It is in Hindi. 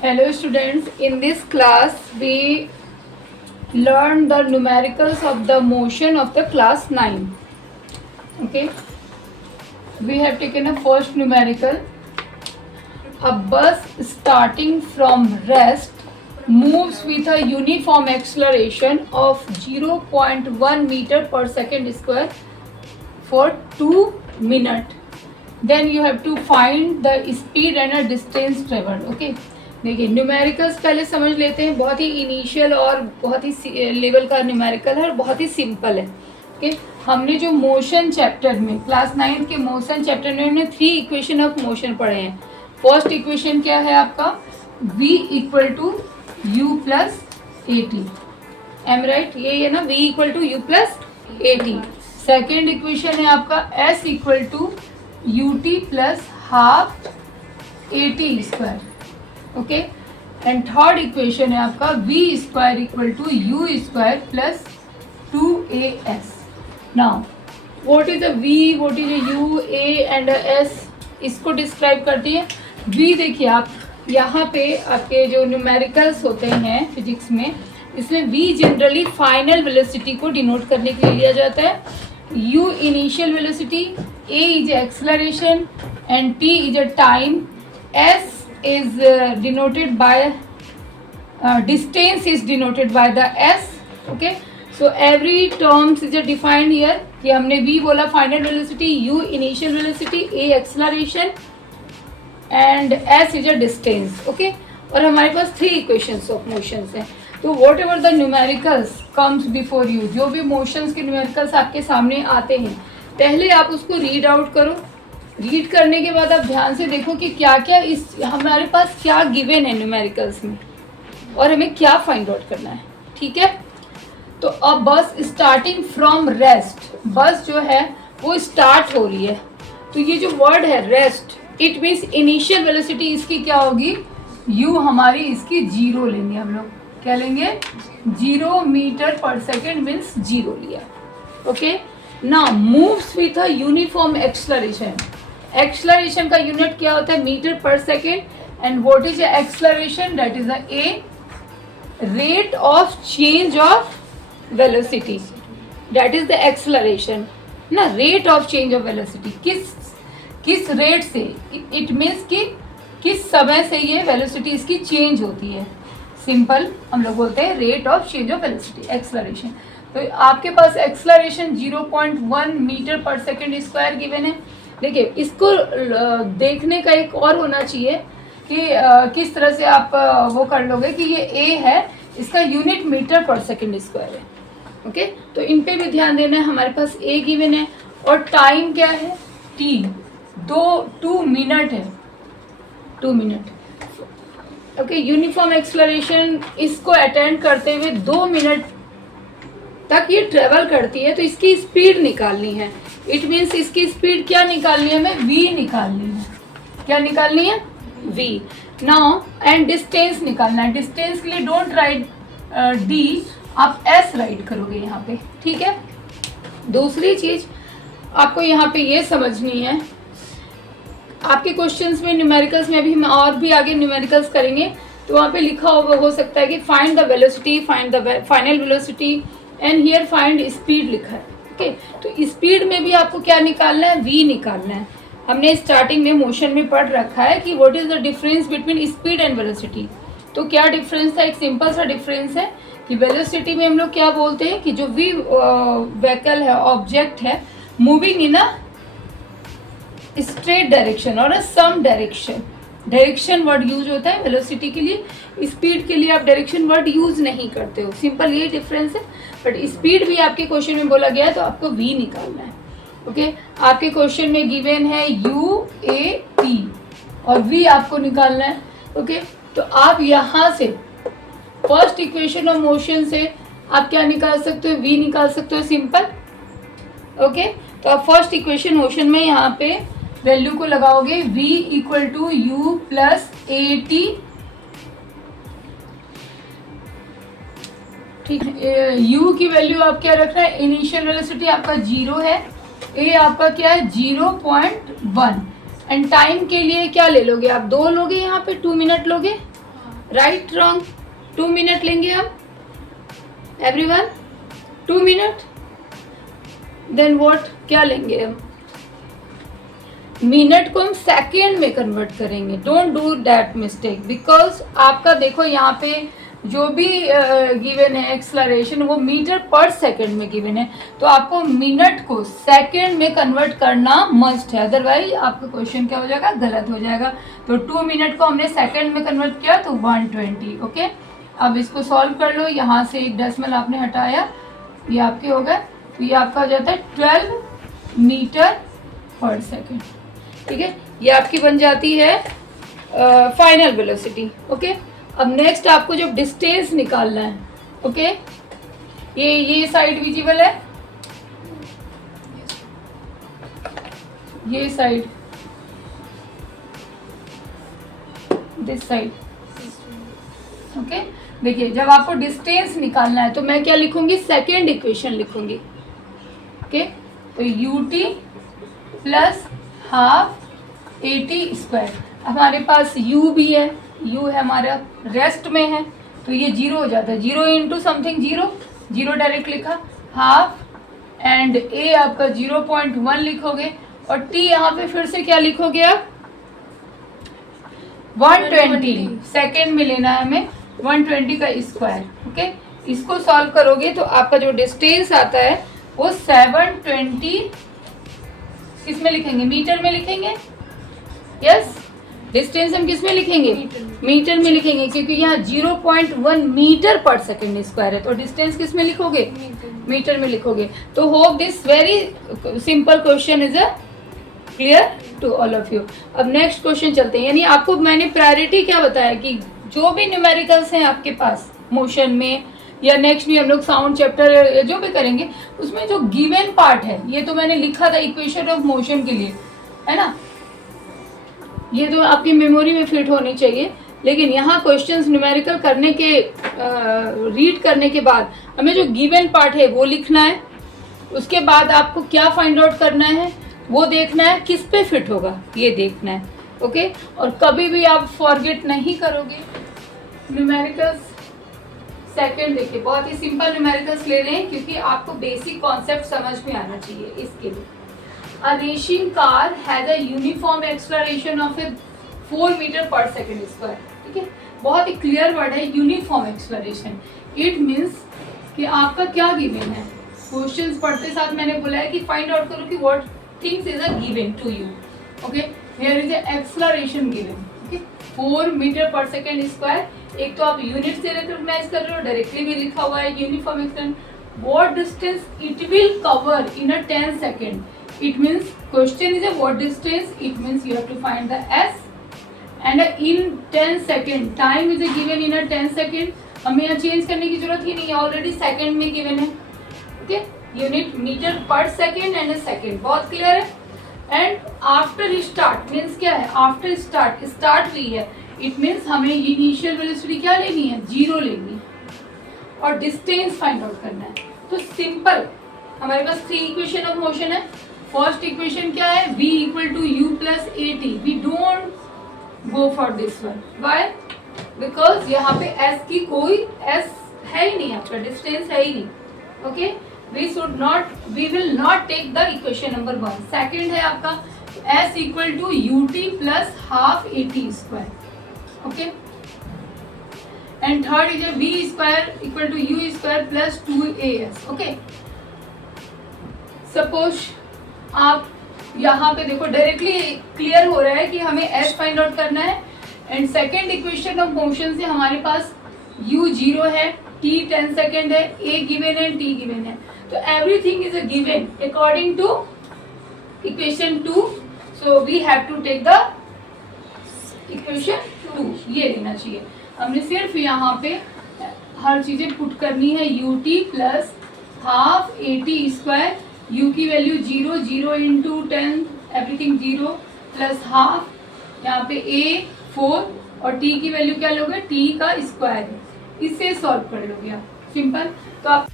Hello students, in this class we learned the numericals of the motion of the class 9. Okay, we have taken a first numerical. A bus starting from rest moves with a uniform acceleration of 0.1 meter per second square for 2 minutes. Then you have to find the speed and a distance traveled. Okay, देखिए न्यूमेरिकल्स पहले समझ लेते हैं. बहुत ही इनिशियल और बहुत ही लेवल का न्यूमेरिकल है और बहुत ही सिंपल है. ओके, हमने जो मोशन चैप्टर में क्लास 9 के मोशन चैप्टर में हमने 3 इक्वेशन ऑफ मोशन पढ़े हैं. फर्स्ट इक्वेशन क्या है आपका? v equal to u plus a t. Am right, ये है ना, v equal to u plus a t. Second equation है आपका s equal to u t plus half a t square. Okay, and third equation है आपका v square equal to u square plus 2as. Now what is a v, what is a u, a and s, इसको डिस्क्राइब करती है. v देखिए आप यहाँ पे आपके जो न्यूमेरिकल्स होते हैं फिजिक्स में, इसमें v जनरली फाइनल वेलोसिटी को डिनोट करने के लिए लिया जाता है. u initial velocity, a is acceleration and t is a time, s is denoted by distance is denoted by the s. Okay, so every terms is defined here कि हमने v बोला final velocity, u initial velocity, a acceleration and s is a distance. Okay, और हमारे पास 3 इक्वेशंस ऑफ मोशंस हैं. तो what ever the numericals comes before you, जो भी मोशंस के न्यूमेरिकल्स आपके सामने आते हैं, पहले आप उसको रीड आउट करो. रीड करने के बाद आप ध्यान से देखो कि क्या क्या इस हमारे पास क्या गिवन है न्यूमेरिकल्स में और हमें क्या फाइंड आउट करना है. ठीक है, तो अब बस स्टार्टिंग फ्रॉम रेस्ट, बस जो है वो स्टार्ट हो रही है. तो ये जो वर्ड है rest, it means initial velocity इसकी क्या होगी? u हमारी इसकी 0 लेंगे हम लोग. क्या लेंगे? 0 मीटर पर सेकेंड मीन्स 0 लिया. Okay, now moves with a uniform acceleration. Acceleration का यूनिट क्या होता है? मीटर पर second. And what is acceleration? That is a rate of change of velocity. That is the acceleration ना, rate of change of velocity. किस रेट से, इट मीन्स कि किस समय से ये वेलोसिटी इसकी चेंज होती है. सिंपल हम लोग बोलते हैं rate of change of velocity, acceleration. तो आपके पास एक्सलरेशन 0.1 मीटर पर सेकेंड स्क्वायर गिवन है. देखिए, इसको देखने का एक और होना चाहिए कि किस तरह से आप वो कर लोगे कि ये a है, इसका यूनिट मीटर पर सेकेंड स्क्वायर है. ओके, तो इन पे भी ध्यान देना है. हमारे पास a गिवन है और टाइम क्या है? t, 2 मिनट है, 2 मिनट. ओके, यूनिफॉर्म एक्सलरेशन इसको अटेंड करते हुए 2 मिनट तक ये ट्रेवल करती है. तो इसकी स्पीड निकालनी है. इट मीन्स इसकी स्पीड क्या निकालनी है? हमें v निकालनी है. क्या निकालनी है? v. नाउ एंड डिस्टेंस निकालना है. डिस्टेंस के लिए डोंट राइट d, आप s राइट करोगे यहाँ पे. ठीक है, दूसरी चीज आपको यहाँ पे ये समझनी है, आपके क्वेश्चंस में न्यूमेरिकल्स में भी हम और भी आगे न्यूमेरिकल्स करेंगे, तो वहाँ पे लिखा हो सकता है कि find the velocity, find the final velocity and here find speed लिखा है. ओके, तो स्पीड में भी आपको क्या निकालना है? v निकालना है. हमने स्टार्टिंग में मोशन में पढ़ रखा है कि what is the difference between speed and velocity. तो क्या डिफरेंस था? एक सिंपल सा डिफरेंस है कि वेलोसिटी में हम लोग क्या बोलते हैं कि जो भी व्हीकल है, ऑब्जेक्ट है, moving in a straight direction और सम डायरेक्शन. डायरेक्शन वर्ड यूज होता है वेलोसिटी के लिए. स्पीड के लिए आप डायरेक्शन वर्ड यूज नहीं करते हो. सिंपल ये डिफरेंस है. बट स्पीड भी आपके क्वेश्चन में बोला गया है तो आपको v निकालना है. ओके, आपके क्वेश्चन में गिवन है u a t और v आपको निकालना है. ओके, तो आप यहाँ से फर्स्ट इक्वेशन ऑफ मोशन से आप क्या निकाल सकते हो? v निकाल सकते हो. सिंपल. ओके, तो आप फर्स्ट इक्वेशन मोशन में यहाँ पे वैल्यू को लगाओगे v equal to u plus a t. ठीक है, u की वैल्यू आप क्या रखना है? इनिशियल वेलोसिटी आपका 0 है, a आपका क्या है? 0.1. एंड टाइम के लिए क्या ले लोगे आप? 2 लोगे, यहाँ पे 2 मिनट लोगे. Right wrong? 2 मिनट लेंगे हम एवरीवन, 2 मिनट। देन व्हाट, क्या लेंगे हम? मिनट को हम सेकेंड में कन्वर्ट करेंगे। Don't do that mistake, because आपका देखो यहाँ पे जो भी गिवन है एक्सलरेशन वो मीटर पर सेकेंड में गिवन है, तो आपको मिनट को सेकेंड में कन्वर्ट करना मस्ट है, अदरवाइज आपका क्वेश्चन क्या हो जाएगा, गलत हो जाएगा। तो 2 मिनट को हमने सेकेंड में कन्वर्ट किया तो 120। ओके, अब इसको सॉल्व कर लो। यहाँ से एक डेसिमल आपने हटाया, ये आपके हो गए, तो ये आपका हो जाता है 12 मीटर पर सेकेंड। ठीक है, ये आपकी बन जाती है फाइनल वेलोसिटी। ओके, अब नेक्स्ट आपको जब डिस्टेंस निकालना है, ओके, ये साइड विजिबल है, ये साइड, दिस साइड। ओके, देखिए जब आपको डिस्टेंस निकालना है तो मैं क्या लिखूंगी, सेकेंड इक्वेशन लिखूंगी। ओके, तो ut प्लस हाफ AT²। हमारे पास u भी है, u है हमारा रेस्ट में है, तो ये 0 हो जाता है, 0 इंटू समथिंग 0, 0 डायरेक्ट लिखा, हाफ एंड a आपका 0.1 लिखोगे, और t यहाँ पे फिर से क्या लिखोगे आप, 120 सेकेंड में लेना है हमें, 120 का स्क्वायर। ओके, इसको सॉल्व करोगे तो आपका जो डिस्टेंस आता है वो 720, किस में लिखेंगे, मीटर में लिखेंगे। यस, डिस्टेंस हम किस में लिखेंगे, मीटर में लिखेंगे, क्योंकि यहाँ 0.1 मीटर पर सेकेंड स्क्वायर है, तो डिस्टेंस किस में लिखोगे, मीटर में लिखोगे। तो hope this very simple question is a clear to all of you. अब नेक्स्ट क्वेश्चन चलते हैं, यानी आपको मैंने प्रायोरिटी क्या बताया कि जो भी न्यूमेरिकल्स हैं आपके पास मोशन में, या नेक्स्ट भी हम लोग साउंड चैप्टर जो भी करेंगे, उसमें जो गिवन पार्ट है, ये तो मैंने लिखा था इक्वेशन ऑफ मोशन के लिए, है ना, ये तो आपकी मेमोरी में फिट होनी चाहिए। लेकिन यहाँ क्वेश्चंस न्यूमेरिकल करने के रीड करने के बाद हमें जो गिवन पार्ट है वो लिखना है, उसके बाद आपको क्या फाइंड आउट करना है वो देखना है, किस पे फिट होगा ये देखना है। ओके, और कभी भी आप फॉरगेट नहीं करोगे न्यूमेरिकल्स। सेकंड देखिए, बहुत ही सिंपल न्यूमेरिकल्स ले रहे हैं क्योंकि आपको बेसिक कॉन्सेप्ट समझ में आना चाहिए इसके लिए। A racing car has a uniform acceleration of 4 metre पर सेकेंड स्क्वायर। ठीक है, बहुत ही क्लियर वर्ड है, यूनिफॉर्म एक्सलरेशन। इट मीन्स कि आपका क्या गिवन है, क्वेश्चंस पढ़ते साथ मैंने बोला है कि फाइंड आउट करो कि what things is a given to you. Okay, here is a acceleration given. Okay, 4 metre पर सेकेंड स्क्वायर। एक तो आप यूनिट से रिकॉग्नाइज कर रहे हो, डायरेक्टली भी लिखा हुआ है uniform acceleration. What distance it will cover in a 10 second. It means question is a what distance, it means you have to find the s, and in 10 second time is a given in a 10 second। हमें यहाँ चेंज करने की जरूरत ही नहीं है, ऑलरेडी सेकंड में गिवन है। ओके, यूनिट मीटर पर सेकंड एंड सेकंड, बहुत क्लियर है। एंड आफ्टर स्टार्ट मीन्स क्या है, आफ्टर स्टार्ट, स्टार्ट हुई है, इट मीन्स हमें इनिशियल वेलोसिटी क्या लेनी है, 0 लेनी, और डिस्टेंस फाइंड आउट करना है। तो सिंपल, हमारे पास 3 इक्वेशन ऑफ मोशन है। फर्स्ट इक्वेशन क्या है, v equal to u plus a t. We don't go for this one, why, because यहाँ पे s की कोई s है ही नहीं, आपका डिस्टेंस है ही नहीं। Okay, we will not take the equation number 1। Second है आपका s equal to u t plus half a t square. Okay, and third is v square equal to u square plus 2as। Okay, suppose आप यहाँ पे देखो डायरेक्टली क्लियर हो रहा है कि हमें s फाइंड आउट करना है, and second equation of motion से हमारे पास u 0 है, t 10 सेकेंड है, a गिवन है, t गिवन है। तो everything is a given according to equation 2, so we have to take the equation 2, ये लेना चाहिए। हमने सिर्फ यहाँ पे हर चीजें पुट करनी है, ut plus half at square, u की value 0, 0 into 10, everything 0 plus half, यहाँ पे a 4, और t की वैल्यू क्या लोगे, t का स्क्वायर है, इससे सॉल्व कर लोगे आप, सिंपल। तो आप